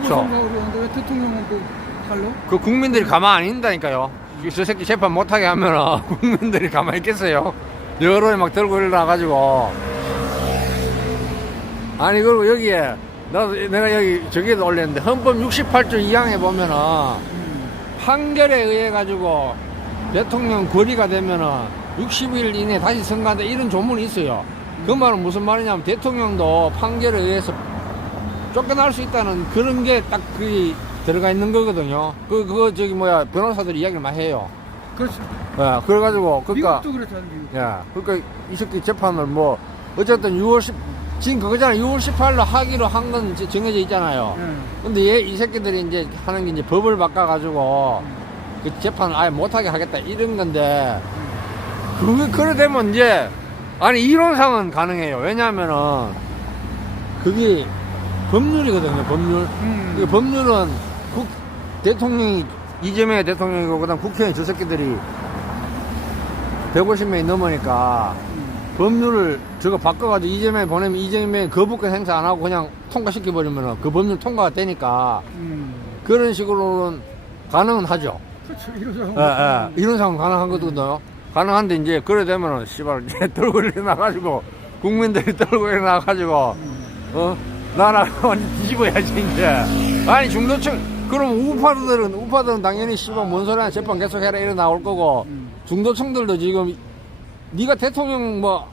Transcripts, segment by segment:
그렇죠. 그러는데 왜 대통령은 또 달로? 그 국민들이 가만 안 있다니까요. 저 새끼 재판 못하게 하면은 국민들이 가만히 있겠어요. 여론이 막 들고 일어나가지고. 아니, 그리고 여기에, 나도 내가 여기 저기에도 올렸는데, 헌법 68조 2항에 보면은, 판결에 의해 가지고 대통령 거리가 되면은 60일 이내 다시 선거한다 이런 조문이 있어요. 그 말은 무슨 말이냐면 대통령도 판결에 의해서 쫓겨날 수 있다는 그런 게 딱 그 들어가 있는 거거든요. 그, 그거 저기 뭐야, 변호사들이 이야기를 많이 해요. 그렇죠. 예, 그래가지고, 그니까, 미국도. 미국. 예, 그니까 이 새끼 재판을 뭐, 어쨌든 6월 10, 지금 그거잖아. 6월 18일로 하기로 한 건 정해져 있잖아요. 예. 근데 얘, 이 새끼들이 이제 하는 게 이제 법을 바꿔가지고, 그 재판을 아예 못하게 하겠다 이런 건데, 그게, 그래 되면 이제, 아니, 이론상은 가능해요. 왜냐하면은, 그게 법률이거든요, 법률. 음. 그 법률은 국, 대통령이 이재명 대통령이고 그 다음 국회의원 저 새끼들이 150명이 넘으니까 음. 법률을 저거 바꿔가지고 이재명이 보내면 이재명이 거부권 행사 안 하고 그냥 통과시켜버리면 그 법률 통과가 되니까 음. 그런 식으로는 가능은 하죠. 그렇죠. 이러죠. 예, 예. 이런 상황 가능한 거거든요. 가능한데 이제 그래 되면은 씨발 이제 들고 일어나가지고 국민들이 들고 일어나가지고 어 나라가 완전 뒤집어야지 이제. 아니 중도층. 그럼 우파들은 우파들은 당연히 씨발 뭔 소리야. 재판 계속해라. 이래 나올 거고. 음. 중도층들도 지금 네가 대통령 뭐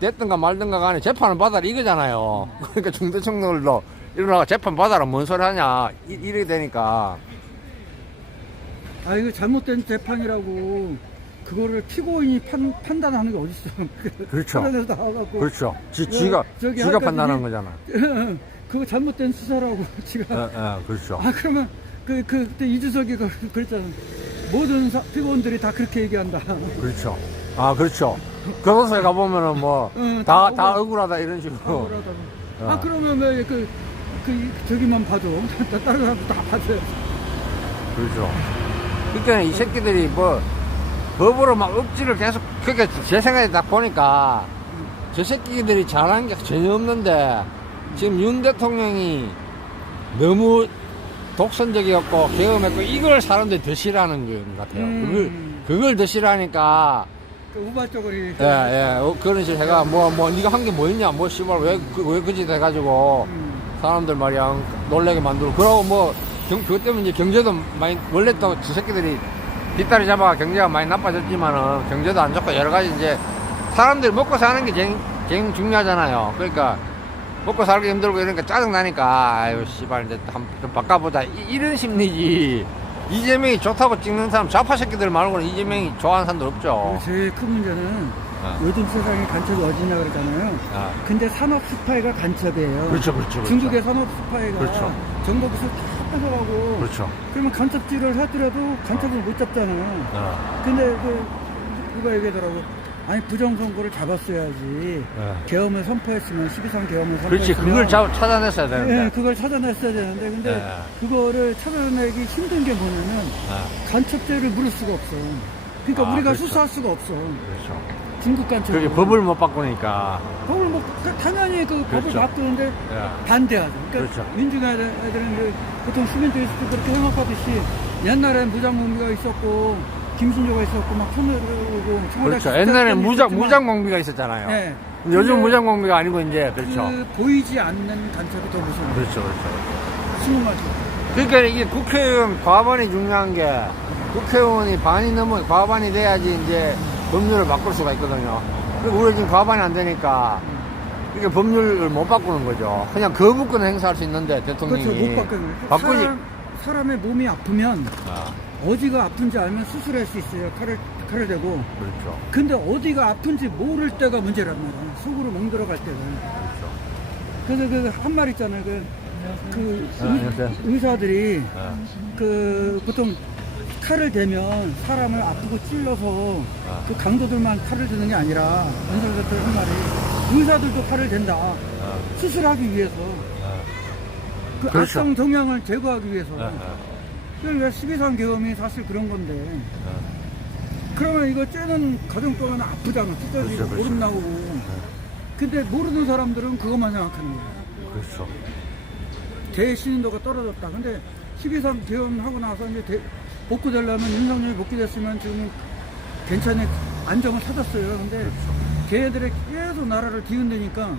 됐든가 말든가 간에 재판을 받아라 이거잖아요. 그러니까 중도층들도 일어나가 재판 받아라 뭔 소리 하냐. 이, 이렇게 되니까. 아 이거 잘못된 재판이라고 그거를 피고인이 판, 판단하는 게 어딨어. 그렇죠. 판단해서 나와갖고 그렇죠. 지, 어, 지가 저기 지가 판단한 저기- 거잖아. 그거 잘못된 수사라고 지가. 예, 예, 그렇죠. 아 그러면 그, 그 그때 이주석이 그, 그랬잖아. 모든 사, 피고인들이 다 그렇게 얘기한다. 그렇죠. 아, 그렇죠. 교도소에 가보면은 뭐, 응, 다, 다다 억울- 억울하다 이런 식으로. 억울하다고. 어. 아 그러면 왜 그 그 저기만 봐도 다른 사람도 다 봐줘요. 그렇죠. 그러니까 이 새끼들이 뭐, 법으로 막 억지를 계속, 그러니까 제 생각에 딱 보니까, 저 새끼들이 잘한 게 전혀 없는데, 지금 윤 대통령이 너무 독선적이었고, 계엄했고, 이걸 사람들이 더 싫어하는 것 같아요. 음. 그걸, 그걸 더 싫어하니까, 그 우발적으로 예, 예. 어, 그런 식으로 해가, 뭐, 뭐, 네가 한 게 뭐 있냐, 뭐, 씨발, 왜, 그, 왜 그짓 해가지고, 음. 사람들 말이야, 놀래게 만들고. 그러고 뭐, 경, 그것 때문에 이제 경제도 많이, 원래 또저 새끼들이 뒷다리 잡아 경제가 많이 나빠졌지만은, 경제도 안 좋고, 여러 가지 이제, 사람들이 먹고 사는 게 제일, 제일 중요하잖아요. 그러니까, 먹고 살기 힘들고 이러니까 짜증나니까, 아유, 씨발, 이제 한, 좀 바꿔보자. 이, 이런 심리지. 이재명이 좋다고 찍는 사람, 좌파 새끼들 말고는 이재명이 좋아하는 사람들 없죠. 제일 큰 문제는 아. 요즘 세상에 간첩이 어디냐 그러잖아요. 아. 근데 산업 스파이가 간첩이에요. 그렇죠, 그렇죠, 그렇죠. 중국의 산업 스파이가 그렇죠. 정보 기술 다 뺏어가고 그렇죠. 그러면 간첩질을 하더라도 간첩을 못 잡잖아요. 어. 근데 그 누가 얘기하더라고. 아니 부정선거를 잡았어야지. 예. 계엄을 선포했으면 12.3 계엄을 선포했으면 그렇지, 그걸 자, 찾아냈어야 되는데. 예, 그걸 찾아냈어야 되는데 근데 예. 그거를 찾아내기 힘든 게 뭐냐면 아, 간첩죄를 물을 수가 없어. 그러니까 아, 우리가 그렇죠. 수사할 수가 없어. 그렇죠. 중국 간첩. 그게 법을 못 바꾸니까. 법을 뭐 그- 당연히 그 법을 그렇죠. 바꾸는데 예. 반대하죠. 그러니까 그렇죠. 민주화들은 그 보통 시민들도 그렇게 생각하듯이 옛날엔 무장공비가 있었고 김신조가 있었고 막 손으로고 그렇죠. 옛날에 무장, 무장공비가 있었잖아요. 네. 요즘 무장공비가 아니고 이제, 그렇죠. 그 보이지 않는 간첩이 더 무서워. 그렇죠, 그렇죠. 심하죠. 그러니까 이게 국회의원 과반이 중요한 게 국회의원이 반이 넘어, 과반이 돼야지 이제 법률을 바꿀 수가 있거든요. 그리고 우리 지금 과반이 안 되니까 이게 법률을 못 바꾸는 거죠. 그냥 거부권 행사할 수 있는데 대통령이. 그렇죠. 못 바꾸는 거예요. 바꾸지. 사람, 사람의 몸이 아프면 아, 어디가 아픈지 알면 수술할 수 있어요. 칼을 칼을 대고. 그렇죠. 근데 어디가 아픈지 모를 때가 문제란 말이야. 속으로 멍들어갈 때가. 그렇죠. 그래서 그 한 말 있잖아요. 그, 그 아, 안녕하세요. 의, 사들이 아, 그 보통 칼을 대면 사람을 아프고 찔러서 아. 그 강도들만 칼을 드는 게 아니라 연설자들 한 말이 의사들도 칼을 댄다. 아, 수술하기 위해서 아, 그 그렇죠. 악성 종양을 제거하기 위해서. 아, 아, 12상 계엄이 사실 그런 건데. 아. 그러면 이거 째는 가정 동안 아프잖아. 찢어지고 그렇죠, 그렇죠. 오름 나오고. 근데 모르는 사람들은 그것만 생각하는 거야. 그렇죠. 대신인도가 떨어졌다. 근데 12.3 개헌하고 나서 이제 대- 복구되려면 윤석열이 복귀됐으면 지금 괜찮게 안정을 찾았어요. 근데 걔네들이 계속 나라를 뒤흔드니까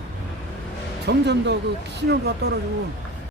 점점 더 그 신용도가 떨어지고